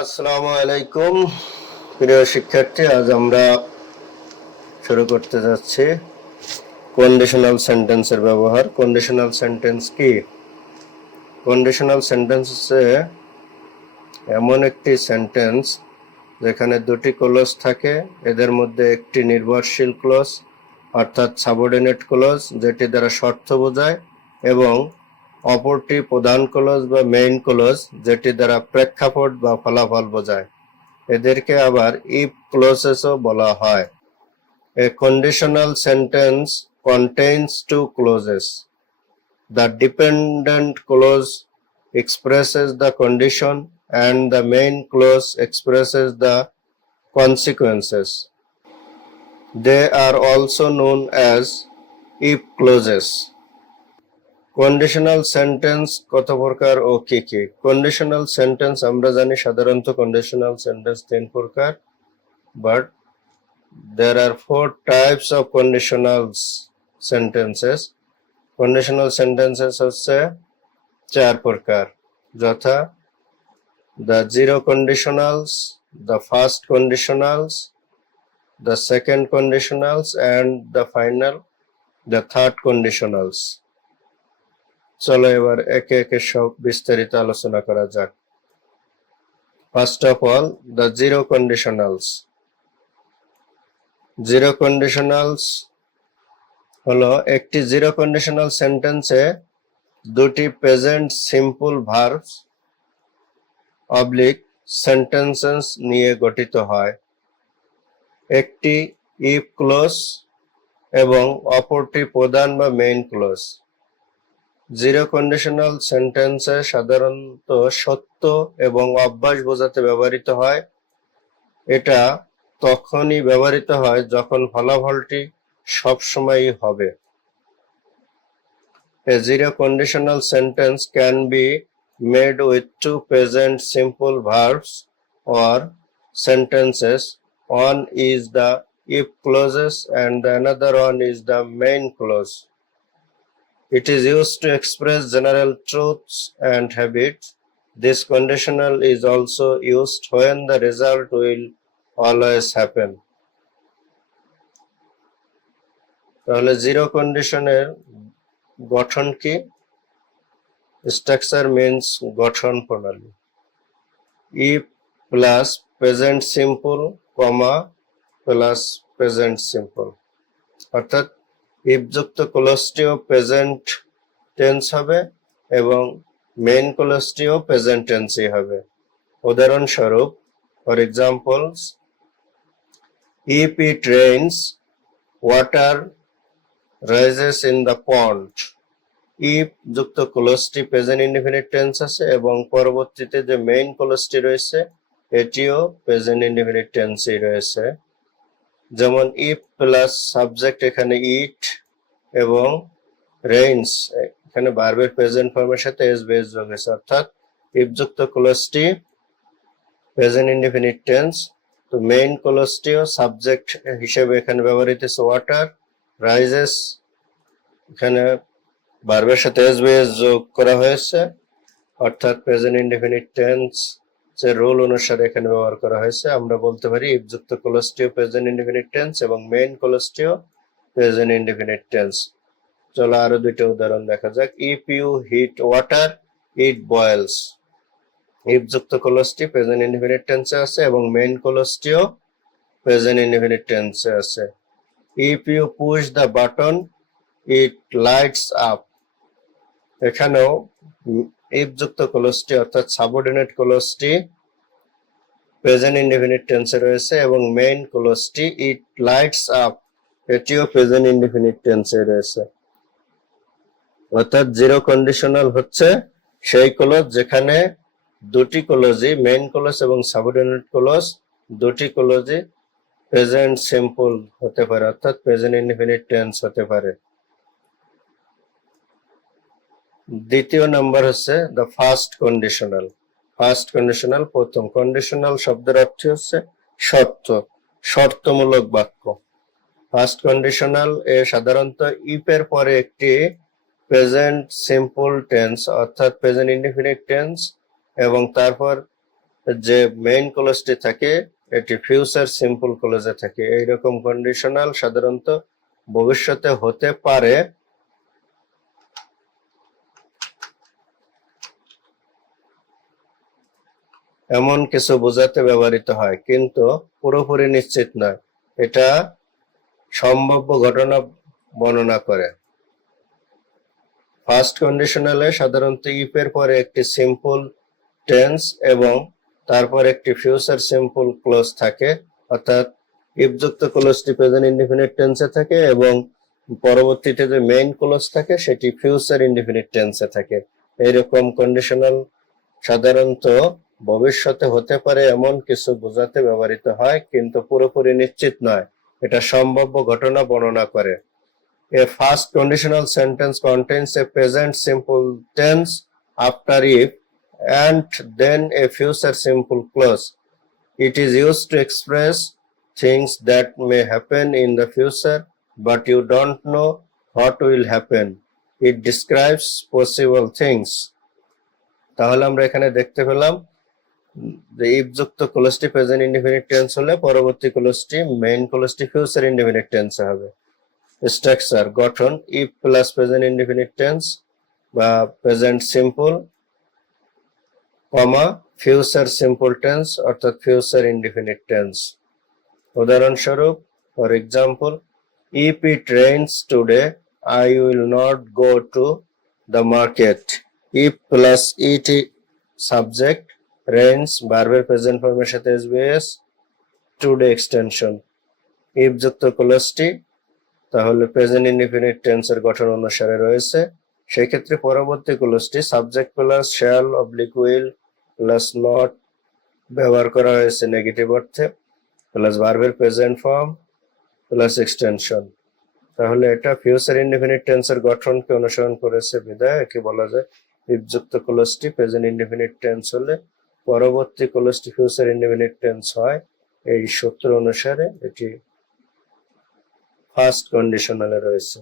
আসসালামু আলাইকুম প্রিয় শিক্ষার্থী, আজ আমরা শুরু করতে যাচ্ছি কন্ডিশনাল সেন্টেন্সের ব্যবহার। কন্ডিশনাল সেন্টেন্স কি? কন্ডিশনাল সেন্টেন্স হচ্ছে এমন একটি সেন্টেন্স যেখানে দুটি ক্লজ থাকে, এদের মধ্যে একটি নির্ভরশীল ক্লজ অর্থাৎ সাবঅর্ডিনেট ক্লজ যেটি দ্বারা শর্ত বোঝায়, এবং অপরটি প্রধান ক্লজ বা মেইন ক্লজ যেটি দ্বারা প্রেক্ষাপট বা ফলাফল বোঝায়। এদেরকে আবার ইফ ক্লজেসও বলা হয়। A conditional sentence contains two clauses. The dependent clause expresses the condition and the main clause expresses the consequences. They are also known as if clauses. Conditional sentence কত প্রকার ও কি কি? কন্ডিশনাল সেন্টেন্স আমরা জানি সাধারণত conditional sentence তিন প্রকার, but there are four types of conditional sentences. Conditional sentences হচ্ছে চার প্রকার, যথা the zero conditionals, the first conditionals, the second conditionals and the final, the third conditionals. চলো এবার একে একে সব বিস্তারিত আলোচনা করা যাক। First of all, the zero conditionals. Zero conditionals হলো একটি জিরো কন্ডিশনাল সেন্টেন্সে দুটি present simple verbs oblique sentences নিয়ে গঠিত হয়। একটি ইফ ক্লজ এবং অপরটি প্রধান বা মেইন ক্লজ। জিরো কন্ডিশনাল সেন্টেন্সে সাধারণত সত্য এবং অভ্যাস বোঝাতে ব্যবহৃত হয়। এটা তখনই ব্যবহৃত হয় যখন ফলাফলটি সবসময়ই হবে। A zero conditional sentence can be made with two present simple verbs or sentences. One is the if clauses and the another one is the main clause. It is used to express general truths and habits. This conditional is also used when the result will always happen. তাহলে zero কন্ডিশনের গঠন কি? Structure means গঠন প্রণালী। If plus present simple comma plus present simple, অর্থাৎ if যুক্ত ক্লজটিও present tense হবে এবং মেইন ক্লজটিও প্রেজেন্ট টেন্সই হবে। উদাহরণস্বরূপ, for examples, if it rains, water rises in the pond. if যুক্ত ক্লজটি প্রেজেন্ট ইনডিফিনিট টেন্স আছে এবং পরবর্তীতে যে মেইন ক্লজটি রয়েছে এটিও প্রেজেন্ট ইনডিফিনিট টেন্সই রয়েছে। যেমন if প্লাস সাবজেক্ট এখানে ইট এবং রেইনস এখানে ভার্বের প্রেজেন্ট ফর্মের সাথে এস বেস যোগ হয়েছে, অর্থাৎ if যুক্ত ক্লজটি প্রেজেন্ট ইনডিফিনিট টেন্স, তো মেইন ক্লজটিও সাবজেক্ট হিসেবে এখানে ব্যবহৃত হচ্ছে ওয়াটার। রাইজেস এখানে ভার্বের সাথে এস বেস যোগ করা হয়েছে, অর্থাৎ প্রেজেন্ট ইনডিফিনিট টেন্স যে রুল অনুসারে এখানে ব্যবহার করা হয়েছে। আমরা বলতে পারি ইফ যুক্ত ক্লজটিও প্রেজেন্ট ইনডিফিনিট টেন্স এবং মেইন ক্লজটিও প্রেজেন্ট ইনডিফিনিট টেন্স। চলো আরো দুইটা উদাহরণ দেখা যাক। If you hit water, it boils. If যুক্ত ক্লজটি প্রেজেন্ট ইনডিফিনিট টেন্সে আছে এবং মেইন ক্লজটিও প্রেজেন্ট ইনডিফিনিট টেন্সে আছে। If you push the button, it lights up. এখানেও ইফ যুক্ত ক্লজটি অর্থাৎ সাবঅর্ডিনেট ক্লজটি প্রেজেন্ট ইনডিফিনিট টেন্সে রয়েছে এবং মেইন ক্লজটি ইট লাইটস আপ এটিও প্রেজেন্ট ইনডিফিনিট টেন্সে রয়েছে। অর্থাৎ জিরো কন্ডিশনাল হচ্ছে সেই ক্লজ যেখানে দুটি ক্লজই, মেইন ক্লজ এবং সাবঅর্ডিনেট ক্লজ, দুটি ক্লজই প্রেজেন্ট সিম্পল হতে পারে, অর্থাৎ প্রেজেন্ট ইনডিফিনিট টেন্স হতে পারে। দ্বিতীয় নাম্বার হচ্ছে the first conditional. First conditional প্রথম। কন্ডিশনাল শব্দের অর্থ হচ্ছে শর্ত, শর্তমূলক বাক্য। ফার্স্ট কন্ডিশনাল এ সাধারণত ইফ এর পরে একটি প্রেজেন্ট সিম্পল টেন্স অর্থাৎ প্রেজেন্ট ইনডিফিনিট টেন্স এবং তারপর যে মেইন ক্লজটি থাকে এটি ফিউচার সিম্পল ক্লজে থাকে। এইরকম কন্ডিশনাল সাধারণত ভবিষ্যতে হতে পারে এমন কিছু বোঝাতে ব্যবহৃত হয়, কিন্তু পুরোপুরি নিশ্চিত নয়। এটা সম্ভাব্য ঘটনা বর্ণনা করে। ফার্স্ট কন্ডিশনালে সাধারণত ইফ এর পরে একটি সিম্পল টেন্স এবং তারপর একটি ফিউচার সিম্পল ক্লোজ থাকে, অর্থাৎ ইফ যুক্ত ক্লোজটি প্রেজেন্ট ইনডিফিনিট টেন্সে থাকে এবং পরবর্তীতে যে মেইন ক্লোজ থাকে সেটি ফিউচার ইনডিফিনিট টেন্সে থাকে। এইরকম কন্ডিশনাল সাধারণত ভবিষ্যতে হতে পারে এমন কিছু বোঝাতে ব্যবহৃত হয়, কিন্তু পুরোপুরি নিশ্চিত নয়। এটা সম্ভাব্য ঘটনা বর্ণনা করে। A first conditional sentence contains a present simple tense after if and then a future simple clause. It is used to express things that may happen in the future, but you don't know what will happen. It describes possible things. তাহলে আমরা এখানে দেখতে পেলাম যে if যুক্ত ক্লোজটি present indefinite tense হলে পরবর্তী ক্লোজটি মেইন ক্লোজটি ফিউচার ইনডিফিনিট টেন্সে হবে। স্ট্রাকচার গঠন if plus present indefinite tense বা present simple comma future simple tense অর্থাৎ ফিউচার ইনডিফিনিট টেন্স। উদাহরণস্বরূপ, for example, if it rains today I will not go to the market. If plus it subject, rains ভার্বের present ফর্মের সাথে SBS, today extension. If যুক্ত ক্লোজটি তাহলে present indefinite টেন্সের গঠন অনুসারে রয়েছে। সেই ক্ষেত্রে পরবর্তী ক্লোজটি subject plus shall oblique will plus not ব্যবহার করা হয়েছে নেগেটিভ অর্থে, প্লাস ভার্বের প্রেজেন্ট ফর্ম প্লাস এক্সটেনশন। তাহলে এটা ফিউচার ইনডিফিনিট টেন্সের গঠনকে অনুসরণ করেছে বিধায় একে বলা যায় ইফ যুক্ত ক্লোজটি প্রেজেন্ট ইনডিফিনিট টেন্স হলে পরবর্তী ক্লোজটি ফিউচার ইনডিফিনিট টেন্স হয়। এই সূত্র অনুসারে এটি ফার্স্ট কন্ডিশনালে রয়েছে।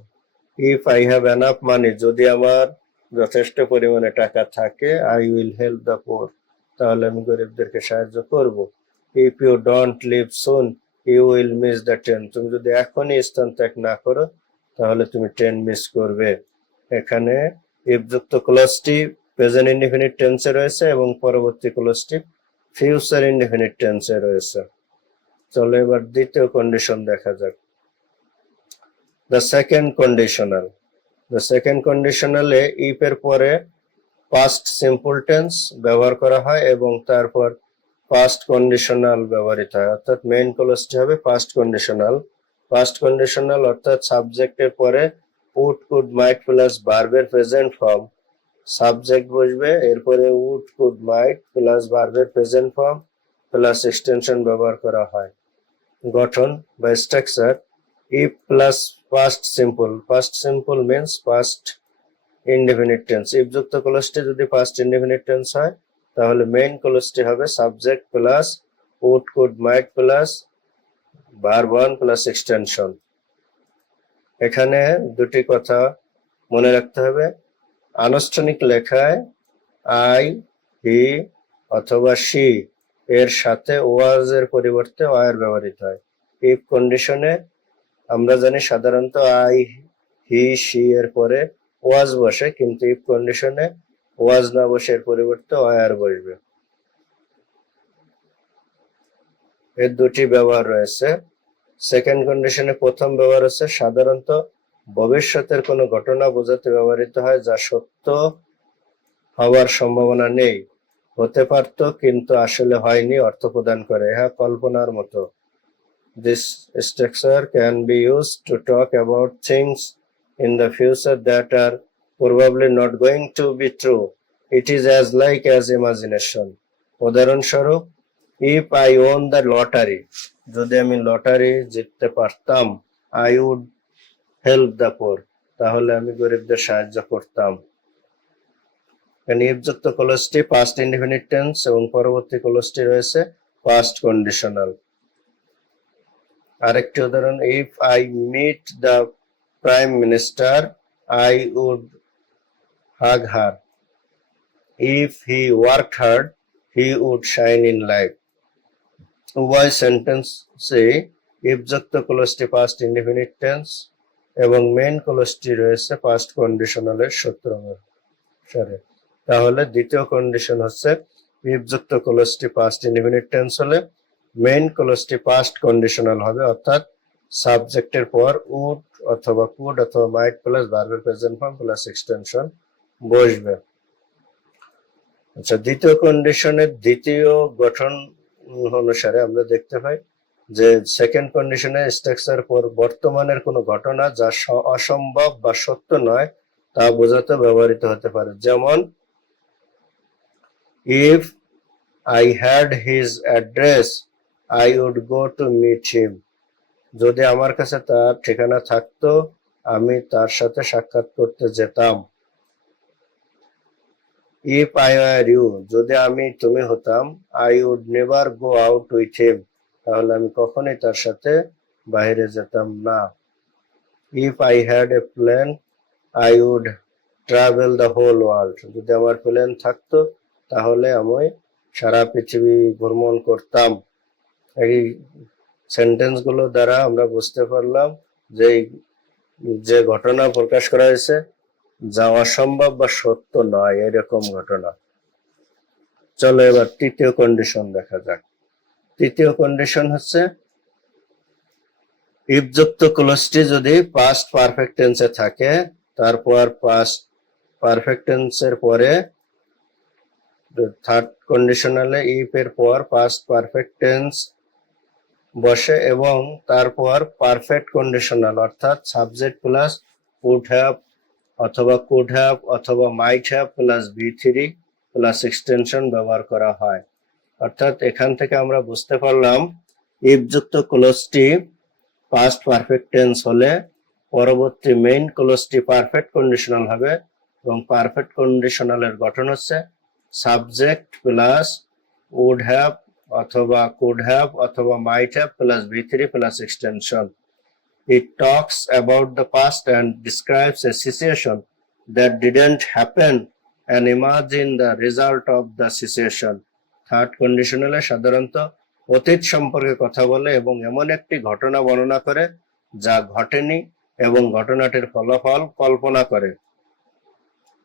If I have enough money, যদি আমার যথেষ্ট পরিমাণে টাকা থাকে, I will help the poor, তাহলে আমি গরিবদেরকে সাহায্য করব। If you don't leave soon you will miss the train, তুমি যদি এখনই স্থান ত্যাগ না করো তাহলে তুমি ট্রেন মিস করবে। এখানে ইফ যুক্ত ক্লোজটি প্রেজেন্ট ইনডিফিনিট টেন্সে রয়েছে এবং পরবর্তী ক্লোজটি ফিউচার ইনডিফিনিট টেন্সে রয়েছে। চলো এবার দ্বিতীয় কন্ডিশন দেখা যাক। The second conditional. The second conditional A if এর পরে past simple tense ব্যবহার করা হয় এবং তারপর past conditional ব্যবহৃত হয়, অর্থাৎ মেইন ক্লোজটি হবে past conditional। past conditional অর্থাৎ সাবজেক্টের পরে would, could, might প্লাস ভার্বের প্রেজেন্ট ফর্ম, সাবজেক্ট বসবে, এরপরে would, could, might প্লাস ভার্বের প্রেজেন্ট ফর্ম প্লাস এক্সটেনশন ব্যবহার করা হয়। গঠন বা structure if plus past simple, past simple means past indefinite tense। if যুক্ত ক্লোজটি যদি past indefinite tense হয় তাহলে মেইন ক্লোজটি হবে subject plus would, could, might plus verb 1 plus extension. এখানে দুটি কথা মনে রাখতে হবে। আনুষ্ঠানিক লেখায় আই, হি অথবা শি এর সাথে ওয়াজ এর পরিবর্তে ওয়ার ব্যবহৃত হয়। if কন্ডিশনে আমরা জানি সাধারণত আই, হি, শি এর পরে ওয়াজ বসে, কিন্তু ইফ কন্ডিশনে ওয়াজ না বসে এর পরিবর্তে ওয়ার বসবে। এর দুটি ব্যবহার রয়েছে। সেকেন্ড কন্ডিশনে প্রথম ব্যবহার হচ্ছে সাধারণত ভবিষ্যতের কোনো ঘটনা বোঝাতে ব্যবহৃত হয় যা সত্য হওয়ার সম্ভাবনা নেই, হতে পারত কিন্তু আসলে হয়নি অর্থ প্রদান করে। হ্যাঁ, কল্পনার মতো। This structure can be used to talk about things in the future that are probably not going to be true. It is as like as imagination. উদাহরণস্বরূপ, if I won the lottery, যদি আমি lottery জিততে পারতাম, I would help the poor, তাহলে আমি গরিবদের সাহায্য করতাম। if যুক্ত ক্লোজটি past indefinite tense এবং পরবর্তী ক্লোজটি রয়েছে past conditional। আরেকটি উদাহরণ, if I meet the prime minister I would hug her. If he worked hard he would shine in life. উভয় সেন্টেন্সে ইফ যুক্ত ক্লোজটি পাস্ট ইনডিফিনিট টেন্স এবং মেইন ক্লোজটি রয়েছে পাস্ট কন্ডিশনালের সূত্র অনুসারে। তাহলে দ্বিতীয় কন্ডিশন হচ্ছে ইফ যুক্ত ক্লোজটি পাস্ট ইনডিফিনিট টেন্স হলে মেইন ক্লোজটি পাস্ট কন্ডিশনাল হবে, অর্থাৎ সাবজেক্টের পর উড অথবা কুড অথবা মাইট প্লাস ভার্বের প্রেজেন্ট ফর্ম প্লাস এক্সটেনশন বসবে। আচ্ছা, দ্বিতীয় কন্ডিশনের দ্বিতীয় গঠন অনুসারে আমরা দেখতে পাই যে সেকেন্ড কন্ডিশনে স্ট্রাকচার পর বর্তমানের কোনো ঘটনা যা অসম্ভব বা সত্য নয় তা বোঝাতে ব্যবহৃত হতে পারে। যেমন if I had his address I would go to meet him. যদি আমার কাছে তার ঠিকানা থাকতো আমি তার সাথে সাক্ষাৎ করতে যেতাম। ইফ আই ওয়ার ইউ, যদি আমি তুমি হতাম, I would never go out with him, তাহলে আমি কখনোই তার সাথে বাইরে যেতাম না। If I had a plane I would travel the whole world, যদি আমার প্লেন থাকতো তাহলে আমি সারা পৃথিবী ভ্রমণ করতাম। এই সেন্টেন্স গুলো দ্বারা আমরা বুঝতে পারলাম যে ঘটনা প্রকাশ করা হয়েছে যা অসম্ভব বা সত্য নয় এরকম ঘটনা। চলো এবার তৃতীয় কন্ডিশন দেখা যাক। তৃতীয় কন্ডিশন হচ্ছে ইফ যুক্ত ক্লোজটি যদি পাস্ট পারফেক্ট টেন্সে থাকে, তারপর পাস্ট পারফেক্ট টেন্সের পরে থার্ড কন্ডিশনালে ইফ এর পর পাস্ট পারফেক্ট টেন্স বসে এবং তারপর পারফেক্ট কন্ডিশনাল অর্থাৎ সাবজেক্ট প্লাস উড হ্যাভ অথবা কুড হ্যাভ অথবা might have plus V3 plus extension ব্যবহার করা হয়। অর্থাৎ এখান থেকে আমরা বুঝতে পারলাম ইফ যুক্ত ক্লোজটি পাস্ট পারফেক্ট টেন্স হলে পরবর্তী মেইন ক্লোজটি পারফেক্ট কন্ডিশনাল হবে এবং পারফেক্ট কন্ডিশনালের গঠন হচ্ছে সাবজেক্ট প্লাস উড হ্যাভ অথবা কুড হ্যাভ অথবা might have plus V3 plus extension. It talks about the past and describes a situation that didn't happen and imagine the result of the situation. Third কন্ডিশনালে সাধারণত অতীত সম্পর্কে কথা বলে এবং এমন একটি ঘটনা বর্ণনা করে যা ঘটেনি এবং ঘটনাটির ফলাফল কল্পনা করে।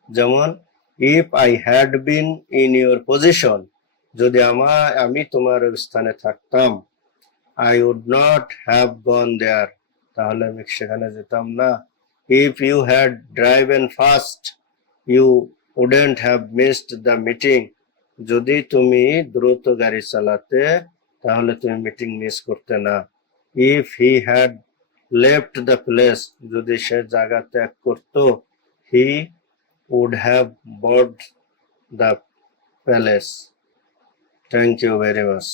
যেমন if I had been in your position, যদি আমি তোমার স্থানে থাকতাম, I would not have gone there, তাহলে আমি সেখানে যেতাম না। If you had driven fast you wouldn't have missed the meeting, যদি তুমি দ্রুত গাড়ি চালাতে তাহলে তুমি মিটিং মিস করতে না। If he had left the place, যদি সে জায়গা ত্যাগ করতো, he would have board the palace. Thank you very much.